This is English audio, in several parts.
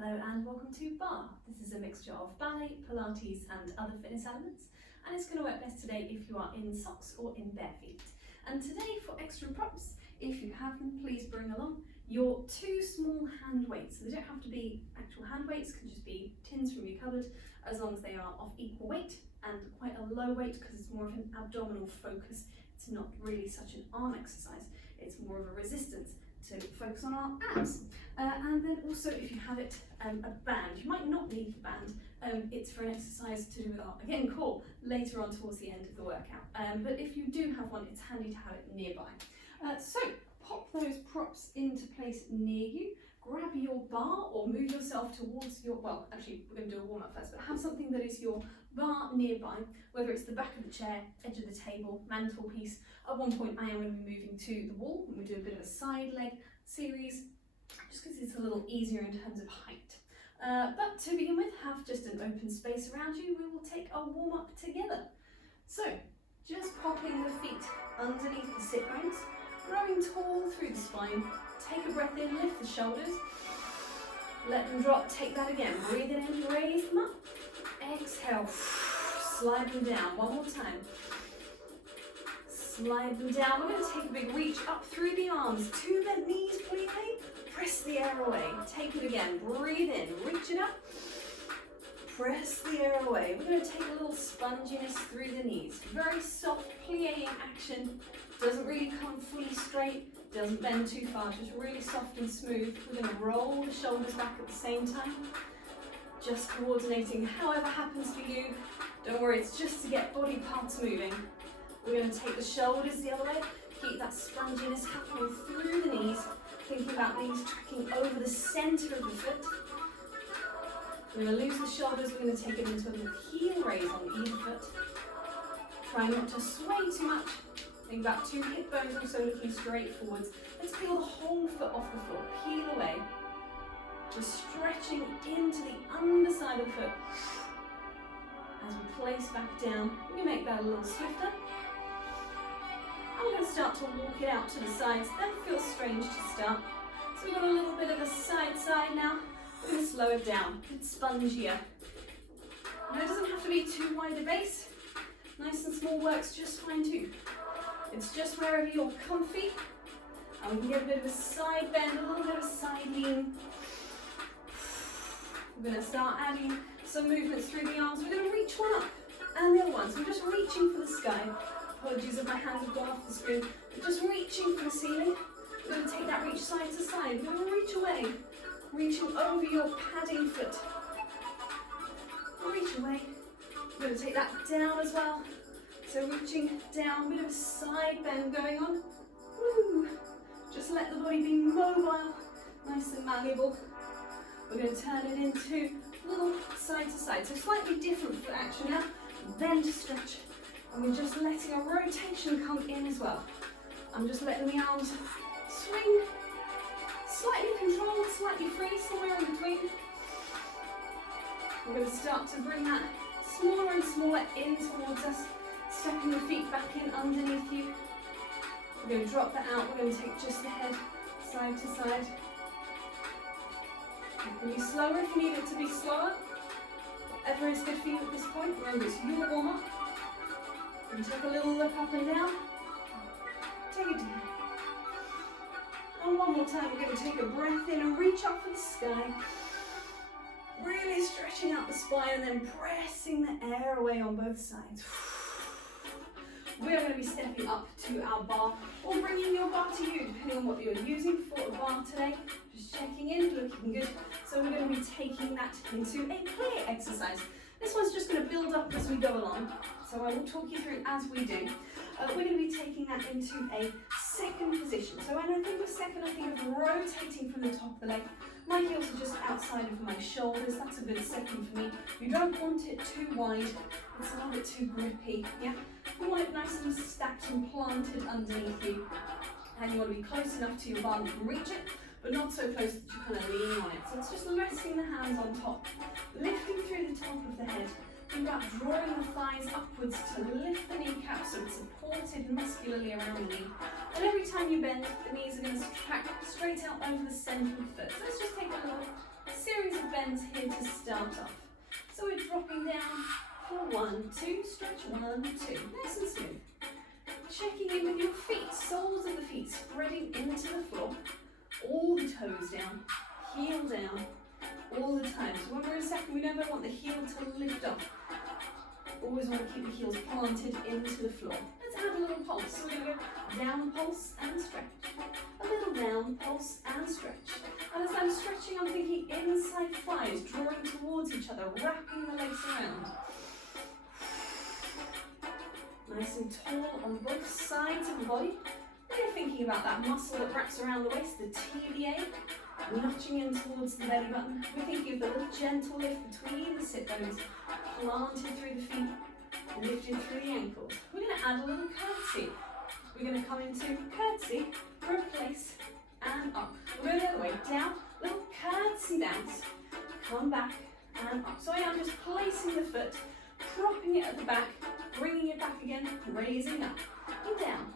Hello and welcome to Barre. This is a mixture of ballet, Pilates and other fitness elements, and it's going to work best today if you are in socks or in bare feet. And today, for extra props, if you have them, please bring along your two small hand weights. So they don't have to be actual hand weights, can just be tins from your cupboard, as long as they are of equal weight and quite a low weight, because it's more of an abdominal focus. It's not really such an arm exercise, it's more of a resistance to focus on our abs. And then also, if you have it, a band. You might not need the band. It's for an exercise to do with our, again, core later on towards the end of the workout. But if you do have one, it's handy to have it nearby. So pop those props into place near you. Grab your bar or move yourself towards your, well, actually we're going to do a warm up first, but have something that is your bar nearby, whether it's the back of the chair, edge of the table, mantelpiece. At one point I am going to be moving to the wall and we do a bit of a side leg series, just because it's a little easier in terms of height. But to begin with, have just an open space around you. We will take our warm up together. So just popping the feet underneath the sit bones, growing tall through the spine. Take a breath in, lift the shoulders, let them drop, take that again, breathe in, raise them up, exhale, slide them down, one more time, slide them down. We're going to take a big reach up through the arms, to the knees, plie, press the air away, take it again, breathe in, reach it up, press the air away. We're going to take a little sponginess through the knees, very soft plieing action, doesn't really come fully straight, doesn't bend too far, just really soft and smooth. We're going to roll the shoulders back at the same time, just coordinating however happens for you. Don't worry, it's just to get body parts moving. We're going to take the shoulders the other way, keep that sponginess happening through the knees, thinking about knees tracking over the centre of the foot. We're going to loose the shoulders, we're going to take it into a little heel raise on either foot. Try not to sway too much. Think about two hip bones also looking straight forwards. Let's peel the whole foot off the floor. Peel away. Just stretching into the underside of the foot. As we place back down, we can make that a little swifter. And we're going to start to walk it out to the sides. That feels strange to start. So we've got a little bit of a side now. We're going to slow it down. It's spongier. Now it doesn't have to be too wide a base. Nice and small works just fine too. It's just wherever you're comfy, and we can get a bit of a side bend, a little bit of a side lean. We're going to start adding some movements through the arms. We're going to reach one up and the other one. So I'm just reaching for the sky. Apologies if my hands have gone off the screen. We're just reaching for the ceiling. We're going to take that reach side to side. We're going to reach away, reaching over your padding foot. Reach away. We're going to take that down as well. So reaching down, a bit of a side bend going on. Woo. Just let the body be mobile, nice and malleable. We're going to turn it into little side to side. So slightly different foot action now. Then to stretch. And we're just letting a rotation come in as well. I'm just letting the arms swing, slightly controlled, slightly free, somewhere in between. We're going to start to bring that smaller and smaller in towards us. Stepping the feet back in underneath you. We're going to drop that out. We're going to take just the head side to side. You can be slower if you need it to be slower. Whatever is good for you at this point. Remember, it's your warm up. And take a little look up and down. Take it down. And one more time, we're going to take a breath in and reach up for the sky. Really stretching out the spine and then pressing the air away on both sides. We are going to be stepping up to our bar or bringing your bar to you, depending on what you're using for a bar today. Just checking in, looking good. So we're going to be taking that into a plie exercise. This one's just going to build up as we go along. So I will talk you through as we do. We're going to be taking that into a second position. So when I think of second, I think of rotating from the top of the leg. My heels are just outside of my shoulders. That's a good second for me. You don't want it too wide. It's a little bit too grippy. Yeah. You want it nice and stacked and planted underneath you. And you want to be close enough to your bar that you can reach it, but not so close that you're kind of leaning on it. So it's just resting the hands on top, lifting through the top of the head. Think about drawing the thighs upwards to lift the kneecap so it's supported muscularly around the knee. And every time you bend, the knees are going to track straight out over the centre of the foot. So let's just take a little Series of bends here to start off. So we're dropping down for 1, 2, stretch 1, 2, nice and smooth. Checking in with your feet, soles of the feet spreading into the floor, all the toes down, heel down, all the time. So when we're in second, we never want the heel to lift off. Always want to keep the heels planted into the floor. Let's add a little pulse. So we're going to go down, pulse and stretch. A little down, pulse and stretch. And as I'm stretching, I'm thinking inside thighs, drawing towards each other, wrapping the legs around. Nice and tall on both sides of the body. Really thinking about that muscle that wraps around the waist, the TVA, notching in towards the belly button. We're thinking of the little gentle lift between the sit bones, planted through the feet, lifted through the ankles. We're going to add a little curtsy. We're going to come into curtsy, replace, and up. We're going the other way, down, little curtsy bounce, come back and up. So I am just placing the foot, propping it at the back, bringing it back again, raising up and down.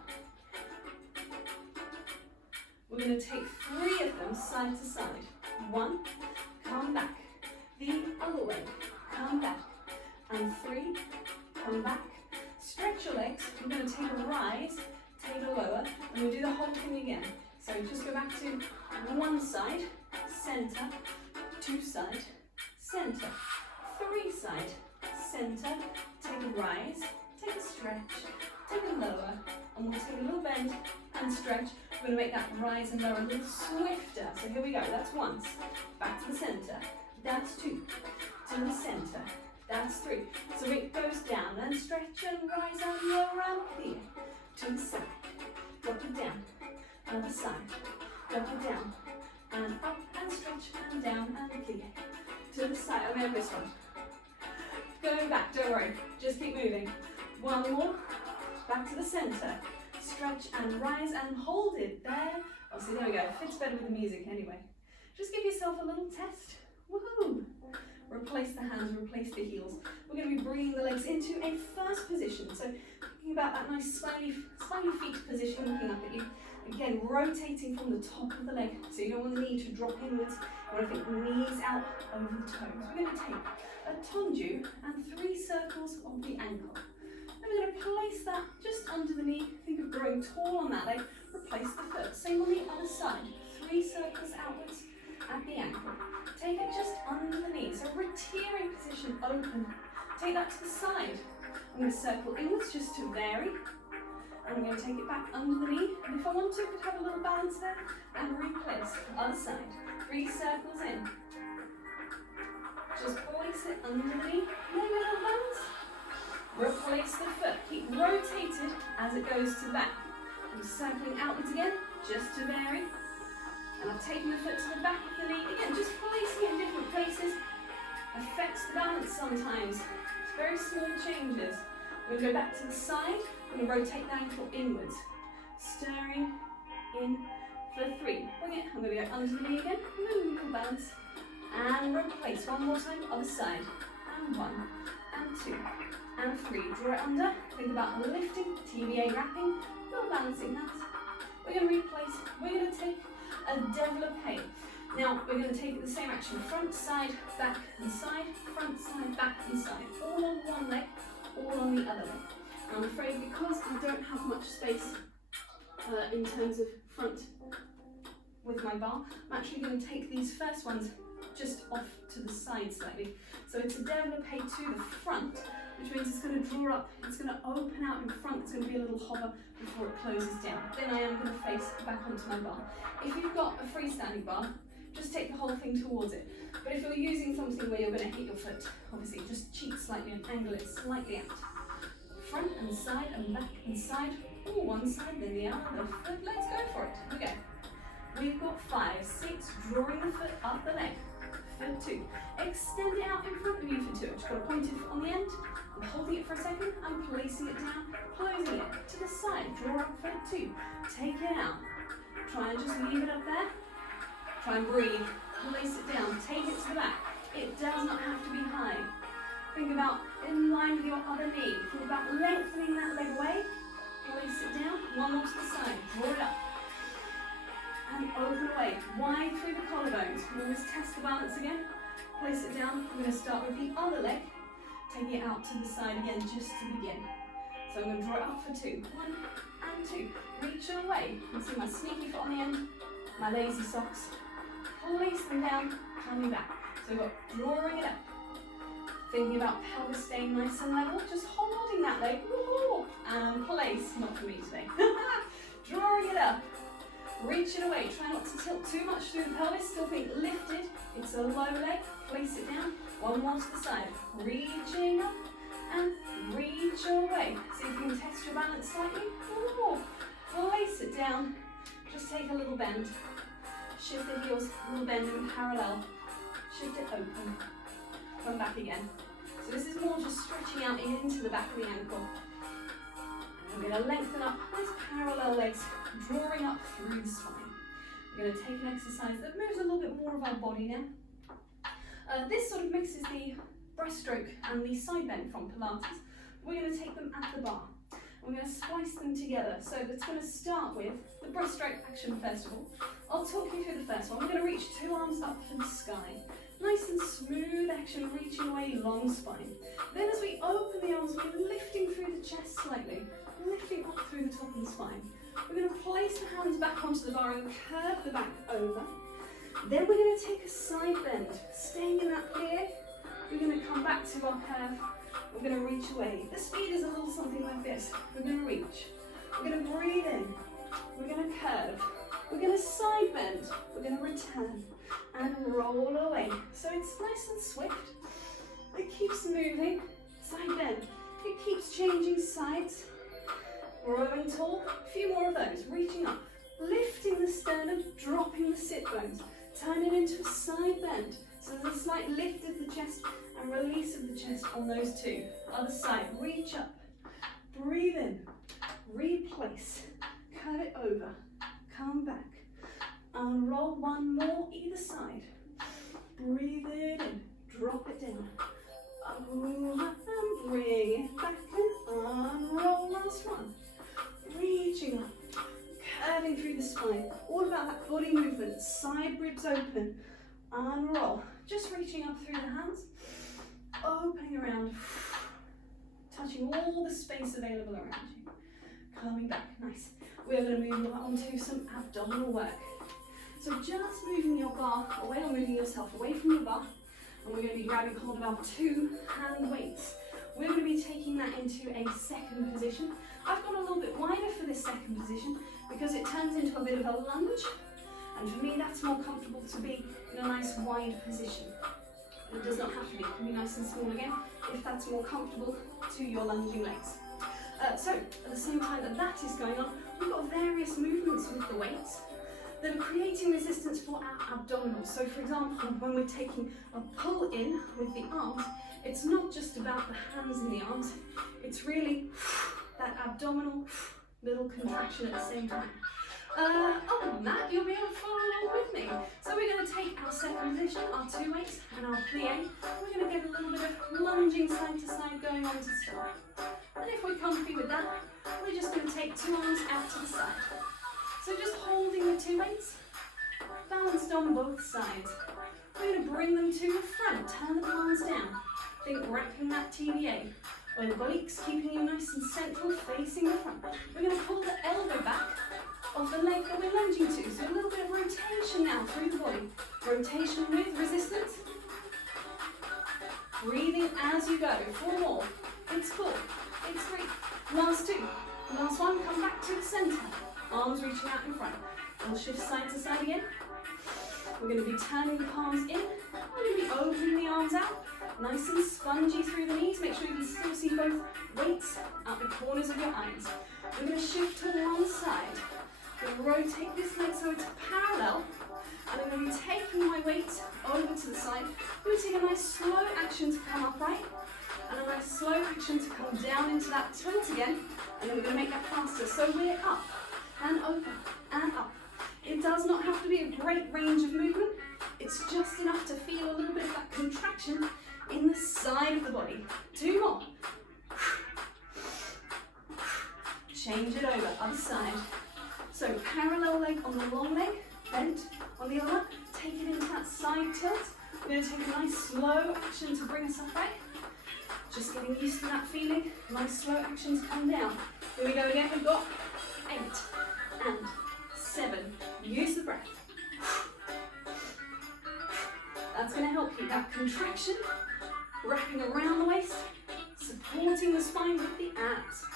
We're going to take 3 of them side to side. 1, come back. The other way, come back. And 3, come back. Stretch your legs. We're going to take a rise, take a lower, and we'll do the whole thing again. So just go back to 1 side, center, 2 side, center, 3 side, center, take a rise, take a stretch, take a lower, and we'll take a little bend and stretch. We're going to make that rise and lower a little swifter. So here we go, that's once, back to the center, that's 2, to the center, that's 3. So it goes down and stretch and rise and lower and clear, to the side, drop it down, other side, drop it down, and up and stretch and down and clear, to the side. I'm going to this one. Going back, don't worry, just keep moving. 1 more, back to the center, stretch and rise and hold it there. Oh, so there we go, fits better with the music anyway. Just give yourself a little test. Woohoo! Replace the hands, replace the heels. We're going to be bringing the legs into a first position. So thinking about that nice smiley feet position, looking up at you. Again, rotating from the top of the leg, so you don't want the knee to drop inwards. You want to think knees out over the toes. We're going to take a tendu and 3 circles of the ankle. And we're going to place that just under the knee. Think of growing tall on that leg. Replace the foot. Same on the other side. 3 circles outwards at the ankle. Take it just under the knee. So retiring position, open. Take that to the side. I'm going to circle inwards just to vary. And I'm going to take it back under the knee. And if I want to, I could have a little balance there and replace. Other side. 3 circles in. Just place it under the knee. Maybe a little balance. Replace the foot. Keep rotated as it goes to the back. I'm circling outwards again, just to vary. And I've taken the foot to the back of the knee. Again, just placing it in different places affects the balance sometimes. It's very small changes. We're going to go back to the side. We're going to rotate the ankle inwards. Stirring in for 3. Bring it. I'm going to go under the knee again. Move, little balance. And replace. 1 more time, other side. And 1, and 2, and 3. Draw it under. Think about lifting, TVA wrapping. Little balancing that. We're going to replace. We're going to take a développé. Now we're going to take the same action, front, side, back and side, front, side, back and side, all on one leg, all on the other leg. And I'm afraid because I don't have much space in terms of front with my bar, I'm actually going to take these first ones just off to the side slightly. So it's a développé to the front, which means it's going to draw up, it's going to open out in front, it's going to be a little hover before it closes down. Then I am going to face back onto my bar. If you've got a freestanding bar, just take the whole thing towards it. But if you're using something where you're going to hit your foot, obviously just cheat slightly and angle it slightly out. Front and side and back and side, all one side, then the other foot. Let's go for it. Okay. We've got 5, 6, drawing the foot up the leg. Foot 2. Extend it out in front of you for 2. I've just got a pointed foot on the end. I'm holding it for a second. I'm placing it down, closing it to the side. Draw up foot 2. Take it out. Try and just leave it up there. Try and breathe. Place it down. Take it to the back. It does not have to be high. Think about in line with your other knee. Think about lengthening that leg away. Place it down. 1 more to the side. Draw it up. And open away. leg wide through the collarbones. We'll always test the balance again. Place it down. I'm going to start with the other leg, taking it out to the side again just to begin. So I'm going to draw it up for 2. 1 and 2. Reach away. You can see my sneaky foot on the end, my lazy socks. Place them down, coming back. So we've got drawing it up. Thinking about pelvis staying nice and level, just holding that leg, and place, not for me today. Drawing it up, reach it away, try not to tilt too much through the pelvis, still think lifted, it's a low leg, place it down, one more to the side, reaching up, and reach away. See if you can test your balance slightly, place it down, just take a little bend, shift the heels, a little bend in parallel, shift it open. Come back again. So this is more just stretching out into the back of the ankle. And we're going to lengthen up nice parallel legs, drawing up through the spine. We're going to take an exercise that moves a little bit more of our body now. This sort of mixes the breaststroke and the side bend from Pilates. We're going to take them at the bar. We're going to splice them together. So it's going to start with the breaststroke action first of all. I'll talk you through the first one. We're going to reach 2 arms up for the sky. Nice and smooth action, reaching away, long spine. Then as we open the arms, we're lifting through the chest slightly, lifting up through the top of the spine. We're going to place the hands back onto the bar and curve the back over. Then we're going to take a side bend, staying in that here. We're going to come back to our curve. We're going to reach away. The speed is a little something like this. We're going to reach. We're going to breathe in. We're going to curve. We're going to side bend. We're going to return. And roll away. So it's nice and swift. It keeps moving. Side bend. It keeps changing sides. Growing tall. A few more of those. Reaching up. Lifting the sternum. Dropping the sit bones. Turn it into a side bend. So there's a slight lift of the chest and release of the chest on those two. Other side. Reach up. Breathe in. Replace. Curve it over. Come back. Unroll, one more either side. Breathe it in, drop it down. Over and bring it back and unroll, last one. Reaching up, curving through the spine. All about that body movement, side ribs open. Unroll, just reaching up through the hands. Opening around, touching all the space available around you. Coming back, nice. We're going to move on to some abdominal work. So just moving your bar away or moving yourself away from your bar, and we're going to be grabbing hold of our 2 hand weights. We're going to be taking that into a second position. I've gone a little bit wider for this second position because it turns into a bit of a lunge, and for me that's more comfortable to be in a nice wide position. It does not have to be, it can be nice and small again if that's more comfortable to your lunging legs. So at the same time that that is going on, we've got various movements with the weights that are creating resistance for our abdominals. So for example, when we're taking a pull in with the arms, it's not just about the hands and the arms, it's really that abdominal little contraction at the same time. Other than that, you'll be able to follow along with me. So we're going to take our second position, our 2 weights and our plie. We're going to get a little bit of lunging side to side going on to start. And if we're comfy with that, we're just going to take 2 arms out to the side. So just holding the 2 weights, balanced on both sides. We're going to bring them to the front, turn the palms down. Think wrapping that TVA. Obliques keeping you nice and central, facing the front. We're going to pull the elbow back of the leg that we're lunging to. So a little bit of rotation now through the body. Rotation with resistance. Breathing as you go. 4 more. It's 4. It's 3. Last 2. Last one. Come back to the centre. Arms reaching out in front. We'll shift side to side again. We're going to be turning the palms in. We're going to be opening the arms out. Nice and spongy through the knees. Make sure you can still see both weights at the corners of your eyes. We're going to shift to one side. We're going to rotate this leg so it's parallel. And I'm going to be taking my weight over to the side. I'm going to take a nice slow action to come upright. And a nice slow action to come down into that tilt again. And then we're going to make that faster. So we're up and over and up. It does not have to be a great range of movement. It's just enough to feel a little bit of that contraction in the side of the body. 2 more. Change it over, other side. So parallel leg on the long leg, bent On the other one, take it into that side tilt. We're going to take a nice slow action to bring us upright. Just getting used to that feeling. Nice slow action to come down. Here we go again. We've got 8 and 7. Use the breath. That's going to help keep that contraction, wrapping around the waist, supporting the spine with the abs.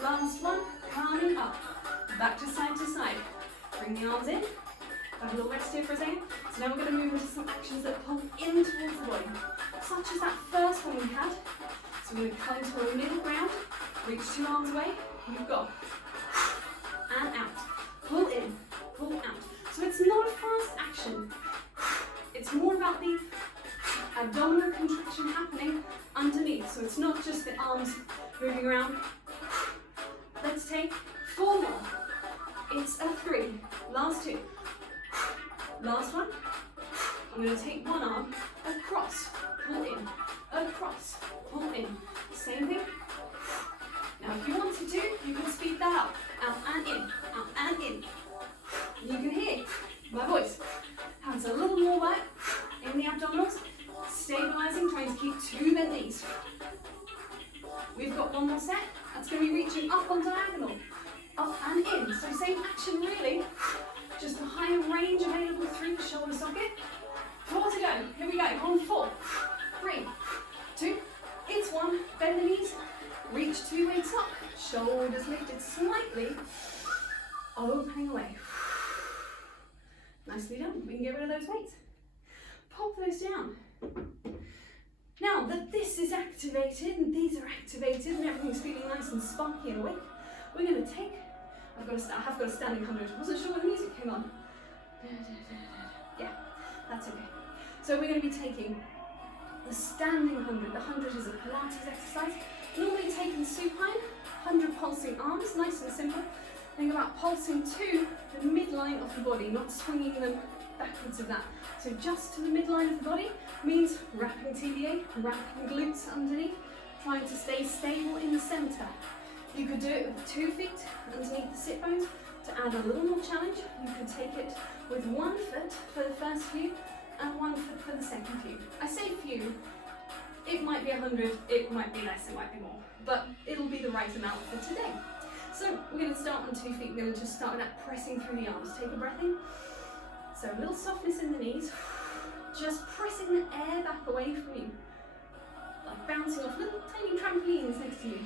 Last one, coming up, back to side. Bring the arms in. Have a little rest here for a second. So now we're going to move into some actions that pull in towards the body, such as that first one we had. So we're going to come to a middle ground, reach 2 arms away. You've got and out. Pull in, pull out. So it's not a fast action. It's more about the abdominal contraction happening underneath. So it's not just the arms moving around. Let's take 4 more. It's a 3. Last 2. Last one. I'm going to take one arm across, pull in, across, pull in. Same thing. Now if you wanted to, you can speed that up. Out and in, out and in. You can hear my voice. Hands a little more back in the abdominals. Stabilizing, trying to keep 2 bent knees. We've got 1 more set. That's going to be reaching up on diagonal. Up and in. So same action really. Just a higher range available through the shoulder socket. 4 to go. Here we go. On 4, 3, 2. It's 1. Bend the knees. Reach 2 weights up. Shoulders lifted slightly. Opening away. Nicely done. We can get rid of those weights. Pop those down. Now that this is activated and these are activated and everything's feeling nice and sparky and awake, we're going to take, I have got a standing 100. I wasn't sure when the music came on. Yeah, that's okay. So we're going to be taking the standing 100. The 100 is a Pilates exercise. Normally taken supine, 100 pulsing arms, nice and simple. Think about pulsing to the midline of the body, not swinging them backwards of that. So just to the midline of the body means wrapping TVA, wrapping glutes underneath, trying to stay stable in the center. You could do it with 2 feet underneath the sit bones to add a little more challenge. You could take it with 1 foot for the first few and 1 foot for the second few. I say few, it might be 100, it might be less, it might be more, but it'll be the right amount for today. So we're going to start on 2 feet. We're going to just start with that pressing through the arms. Take a breath in. So a little softness in the knees. Just pressing the air back away from you. Like bouncing off little tiny trampolines next to you.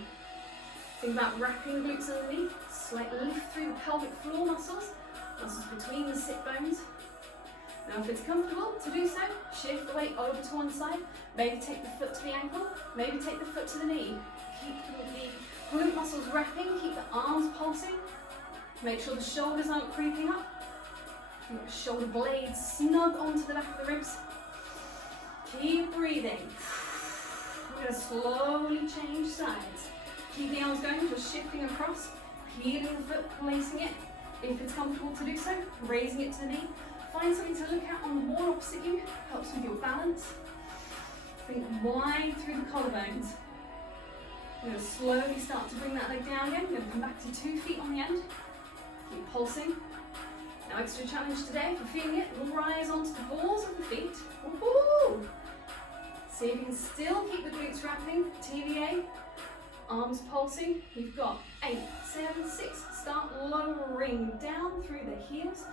Think about wrapping the glutes underneath. Slight lift through the pelvic floor muscles. Muscles between the sit bones. Now if it's comfortable to do so, shift the weight over to one side. Maybe take the foot to the ankle. Maybe take the foot to the knee. Keep the glute muscles wrapping, keep the arms pulsing. Make sure the shoulders aren't creeping up. Keep the shoulder blades snug onto the back of the ribs. Keep breathing. We're going to slowly change sides. Keep the arms going, just shifting across, peeling the foot, placing it. If it's comfortable to do so, raising it to the knee. Find something to look at on the wall opposite you. Helps with your balance. Think wide through the collarbones. We're going to slowly start to bring that leg down again. We're going to come back to 2 feet on the end. Keep pulsing. Now extra challenge today, if you're feeling it, we'll rise onto the balls of the feet. Woohoo! See if you can still keep the glutes wrapping. TVA, arms pulsing. You've got 8, 7, 6. Start lowering down through the heels.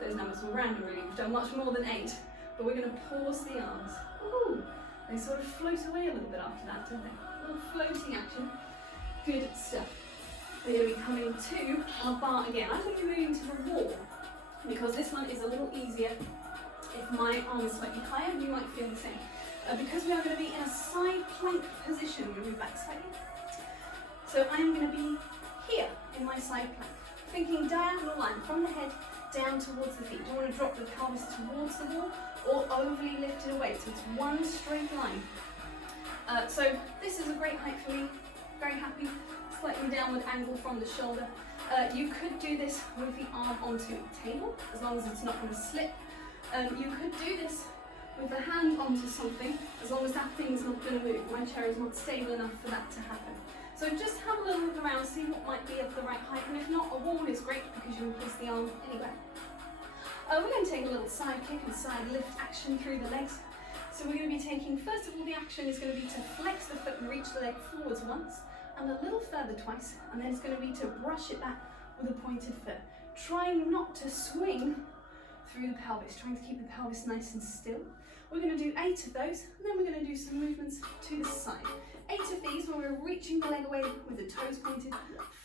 Those numbers were random really. We've done much more than 8. But we're going to pause the arms. Woohoo! They sort of float away a little bit after that, don't they? A little floating action. Good stuff. We're going to be coming to our bar again. I'm going to be moving to the wall because this one is a little easier. If my arm is slightly higher, you might feel the same. Because we are going to be in a side plank position, we're going to move back slightly. So I'm going to be here in my side plank, thinking diagonal line from the head down towards the feet. Don't want to drop the pelvis towards the wall or overly lift it away. So it's one straight line. So this is a great height for me. Very happy. Slightly downward angle from the shoulder. You could do this with the arm onto a table, as long as it's not going to slip. You could do this with the hand onto something, as long as that thing's not going to move. My chair is not stable enough for that to happen. So just have a little look around, see what might be of the right height, and if not, a wall is great because you can place the arm anywhere. We're going to take a little side kick and side lift action through the legs. So we're going to be taking, first of all, the action is going to be to flex the foot and reach the leg forwards once, and a little further twice, and then it's going to be to brush it back with a pointed foot. Trying not to swing through the pelvis, trying to keep the pelvis nice and still. We're going to do 8 of those, and then we're going to do some movements to the side. 8 of these where we're reaching the leg away with the toes pointed,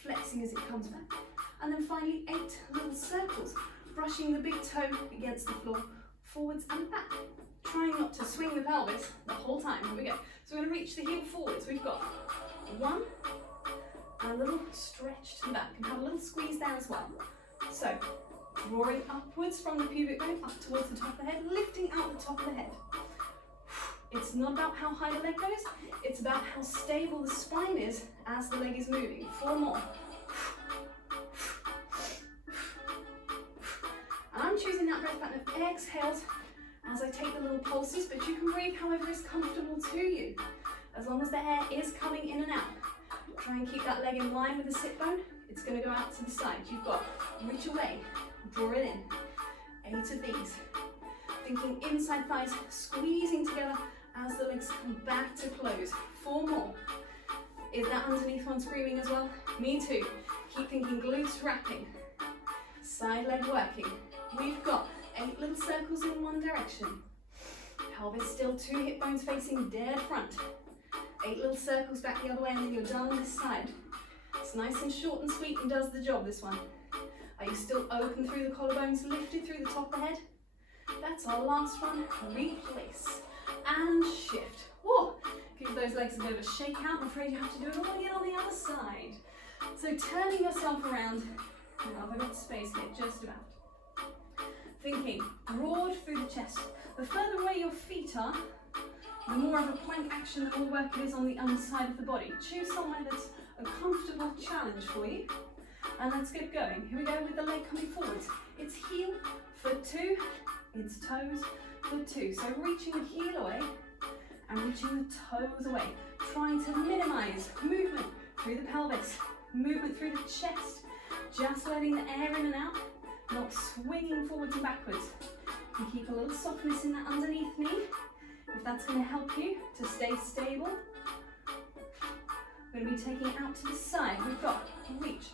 flexing as it comes back. And then finally 8 little circles, brushing the big toe against the floor, forwards and back. Trying not to swing the pelvis the whole time. Here we go. So we're going to reach the heel forwards. We've got 1, and a little stretch to the back, and have a little squeeze there as well. So, drawing upwards from the pubic bone, up towards the top of the head, lifting out the top of the head. It's not about how high the leg goes, it's about how stable the spine is as the leg is moving. 4 more. And I'm choosing that breath pattern of exhales as I take the little pulses, but you can breathe however is comfortable to you, as long as the air is coming in and out. Try and keep that leg in line with the sit bone. It's going to go out to the side. You've got reach away, draw it in. 8 of these. Thinking inside thighs, squeezing together as the legs come back to close. 4 more. Is that underneath one screaming as well? Me too. Keep thinking glutes wrapping. Side leg working. We've got 8 little circles in one direction. Pelvis still 2 hip bones facing dead front. 8 little circles back the other way, and then you're done on this side. It's nice and short and sweet and does the job, this one. Are you still open through the collarbones, lifted through the top of the head? That's our last one. Replace and shift. Whoa! Give those legs a bit of a shake out. I'm afraid you have to do it all again on the other side. So turning yourself around. Now I've got space here, just about. Thinking broad through the chest. The further away your feet are, the more of a plank action, the more work it is on the underside of the body. Choose somewhere that's a comfortable challenge for you. And let's get going. Here we go with the leg coming forwards. It's heel, foot 2, it's toes, foot 2. So reaching the heel away and reaching the toes away. Trying to minimize movement through the pelvis, movement through the chest. Just letting the air in and out, not swinging forwards and backwards. And keep a little softness in that underneath knee, if that's going to help you to stay stable. We're going to be taking it out to the side. We've got reach,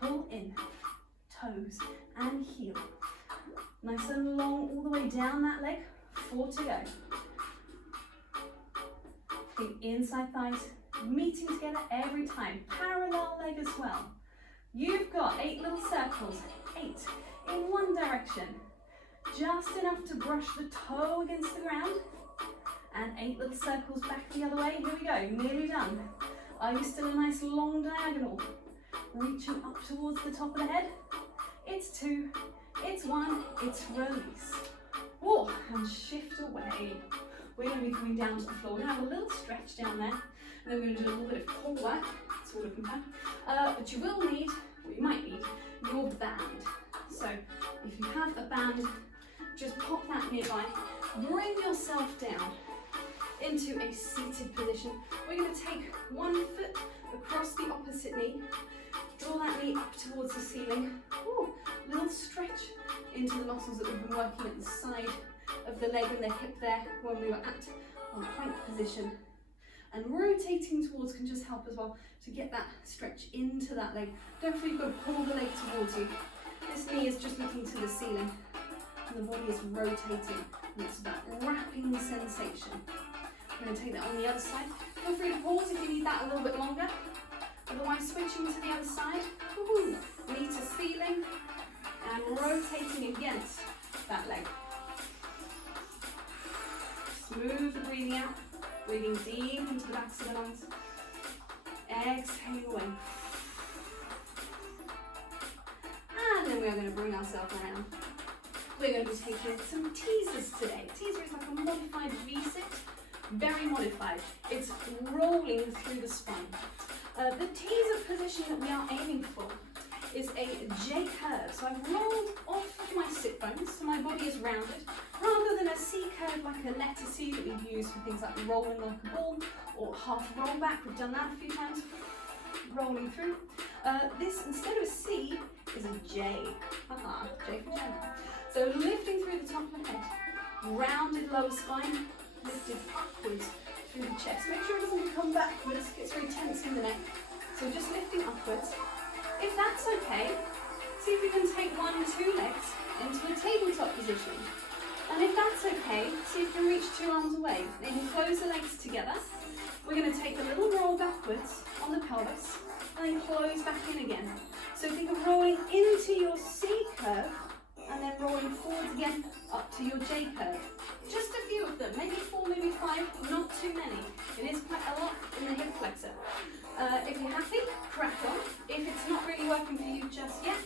pull in, toes and heel. Nice and long all the way down that leg. 4 to go. Think inside thighs, meeting together every time. Parallel leg as well. You've got 8 little circles, 8 in one direction. Just enough to brush the toe against the ground. And 8 little circles back the other way. Here we go, nearly done. Are you still a nice long diagonal? Reaching up towards the top of the head. It's 2, it's 1, it's release. Whoa, and shift away. We're going to be coming down to the floor. We're going to have a little stretch down there. And then we're going to do a little bit of core work. That's all looking fun. But you will need, or you might need, your band. So if you have a band, just pop that nearby. Bring yourself down into a seated position. We're going to take one foot across the opposite knee. Draw that knee up towards the ceiling. Ooh, little stretch into the muscles that we've been working at the side of the leg and the hip there when we were at our plank position. And rotating towards can just help as well to get that stretch into that leg. Don't feel you've got to pull the leg towards you. This knee is just looking to the ceiling and the body is rotating, and it's about wrapping the sensation. I'm going to take that on the other side. Feel free to pause if you need that a little bit longer. Otherwise, switching to the other side. Woohoo! Knee to ceiling and rotating against that leg. Smooth the breathing out. Breathing deep into the backs of the lungs. Exhale away. And then we are going to bring ourselves around. We're going to be taking some teasers today. Teaser is like a modified V-sit, very modified. It's rolling through the spine. The teaser position that we are aiming for is a J curve. So I've rolled off of my sit bones, so my body is rounded, rather than a C curve like a letter C that we've used for things like rolling like a ball or half roll back. We've done that a few times. Rolling through. This, instead of a C, is a J. J for Jemma. So lifting through the top of the head, rounded lower spine, lifted upwards through the chest. Make sure it doesn't come backwards, it gets very tense in the neck. So just lifting upwards. If that's okay, see if you can take 1 and 2 legs into a tabletop position. And if that's okay, see if you can reach 2 arms away. Then you close the legs together. We're going to take a little roll backwards on the pelvis and then close back in again. So think of rolling into your C curve and then rolling forwards again up to your J curve. Just a few of them, maybe 4, maybe 5, not too many. It is quite a lot in the hip flexor. If you're happy, crack on. If it's not really working for you just yet,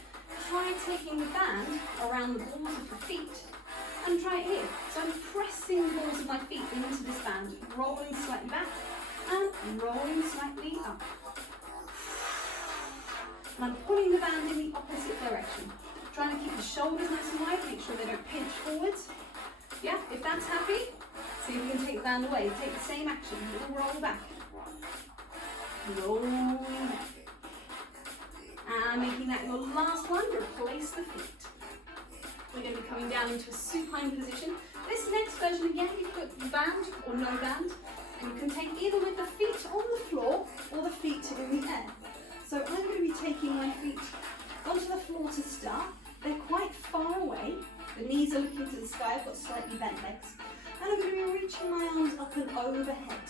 try taking the band around the balls of the feet and try it here. So I'm pressing the balls of my feet into this band, rolling slightly back and rolling slightly up. And I'm pulling the band in the opposite direction. Trying to keep the shoulders nice and wide, make sure they don't pinch forwards. Yeah, if that's happy, see if you can take the band away. Take the same action, little roll back. Rolling back. And making that your last one, replace the feet. We're going to be coming down into a supine position. This next version, again, you've got band or no band. And you can take either with the feet on the floor or the feet in the air. So I'm going to be taking my feet onto the floor to start. They're quite far away. The knees are looking to the sky. I've got slightly bent legs. And I'm going to be reaching my arms up and overhead.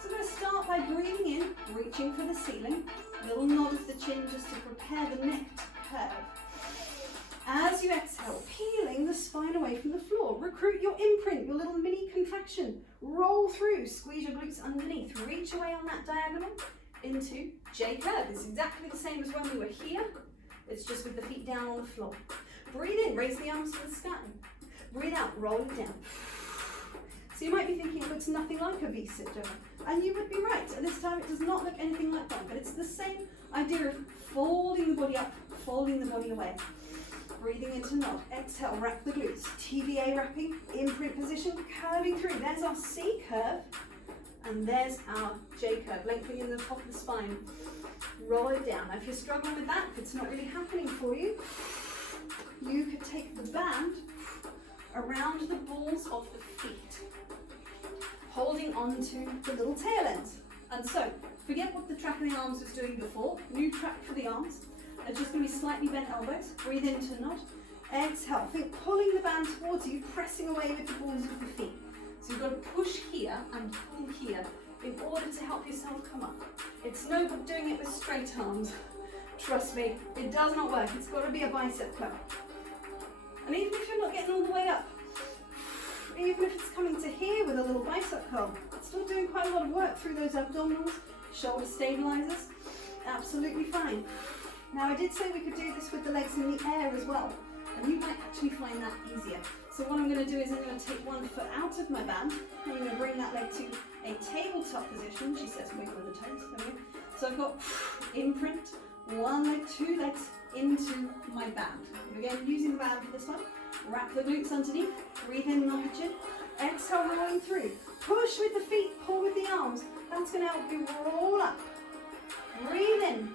So I'm going to start by breathing in, reaching for the ceiling. A little nod of the chin just to prepare the neck to curve. As you exhale, peeling the spine away from the floor. Recruit your imprint, your little mini contraction. Roll through, squeeze your glutes underneath. Reach away on that diagonal into J curve. It's exactly the same as when we were here. It's just with the feet down on the floor. Breathe in, raise the arms to the sky. Breathe out, roll it down. So you might be thinking it looks nothing like a V-sit, Jemma. And you would be right. At this time it does not look anything like one, but it's the same idea of folding the body up, folding the body away. Breathing into nod. Exhale, wrap the glutes. TVA wrapping, imprint position, curving through. There's our C curve. And there's our J curve, lengthening in the top of the spine. Roll it down. Now if you're struggling with that, if it's not really happening for you, you could take the band around the balls of the feet, holding onto the little tail ends. And so, forget what the track of the arms was doing before. New track for the arms. It's just going to be slightly bent elbows. Breathe into nod. Exhale. Think pulling the band towards you, pressing away with the balls of the feet. So you've got to push here and pull here in order to help yourself come up. It's no good doing it with straight arms. Trust me, it does not work. It's got to be a bicep curl. And even if you're not getting all the way up, even if it's coming to here with a little bicep curl, it's still doing quite a lot of work through those abdominals, shoulder stabilizers. Absolutely fine. Now I did say we could do this with the legs in the air as well, and you might actually find that easier. So what I'm going to do is I'm going to take one foot out of my band, and I'm going to bring that leg to a tabletop position. She says wiggle the toes. There we go. So I've got imprint, one leg, 2 legs into my band. And again, using the band for this one. Wrap the glutes underneath. Breathe in, nod the chin. Exhale, rolling through. Push with the feet, pull with the arms. That's going to help you roll up. Breathe in.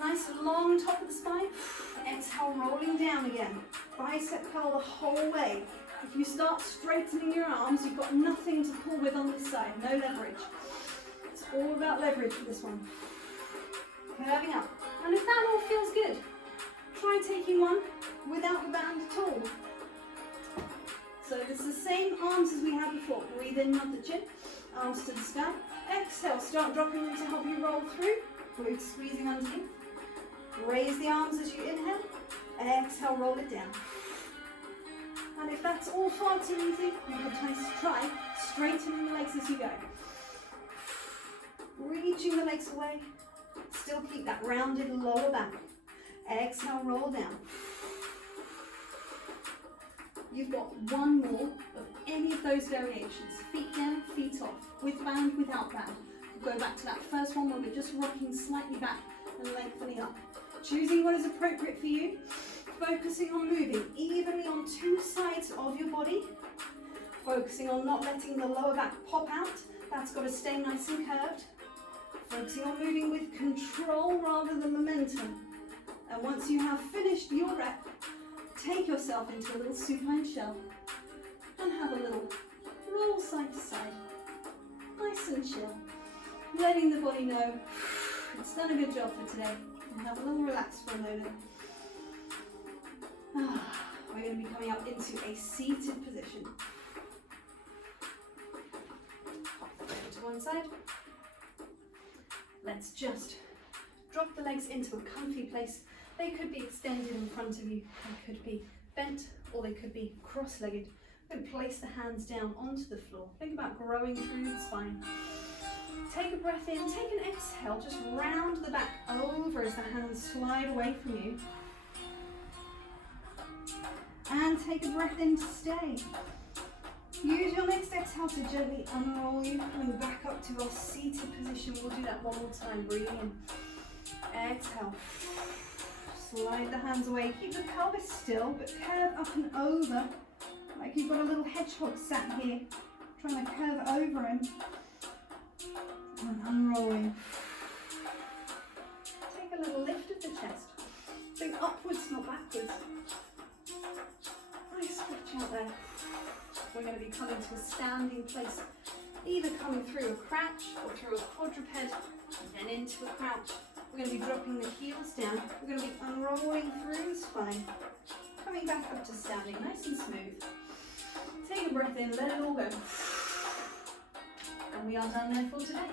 Nice long top of the spine. Exhale, rolling down again. Bicep curl the whole way. If you start straightening your arms, you've got nothing to pull with on this side. No leverage. It's all about leverage for this one. Curving up. And if that all feels good, try taking one without the band at all. So it's the same arms as we had before. Breathe in, nod the chin. Arms to the sky. Exhale, start dropping them to help you roll through. Glutes squeezing underneath. Raise the arms as you inhale. Exhale, roll it down. And if that's all far too easy, you can try straightening the legs as you go. Reaching the legs away. Still keep that rounded lower back. Exhale, roll down. You've got one more of any of those variations. Feet down, feet off. With band, without band. Go back to that first one where we're just rocking slightly back and lengthening up. Choosing what is appropriate for you. Focusing on moving evenly on 2 sides of your body. Focusing on not letting the lower back pop out. That's got to stay nice and curved. Focusing on moving with control rather than momentum. And once you have finished your rep, take yourself into a little supine shell and have a little roll side to side, nice and chill, letting the body know it's done a good job for today, and have a little relax for a moment. We're going to be coming up into a seated position. To one side. Let's just drop the legs into a comfy place. They could be extended in front of you, they could be bent, or they could be cross-legged. Then place the hands down onto the floor. Think about growing through the spine. Take a breath in, take an exhale, just round the back over as the hands slide away from you. And take a breath in to stay. Use your next exhale to gently unroll you, coming back up to our seated position. We'll do that one more time. Breathe in. Exhale. Slide the hands away. Keep the pelvis still, but curve up and over, like you've got a little hedgehog sat here, trying to curve over him. And unrolling. Take a little lift of the chest. Think upwards, not backwards. Nice stretch out there. We're going to be coming to a standing place, either coming through a crouch or through a quadruped, and then into a crouch. We're going to be dropping the heels down. We're going to be unrolling through the spine, coming back up to standing, nice and smooth. Take a breath in, let it all go. And we are done there for today.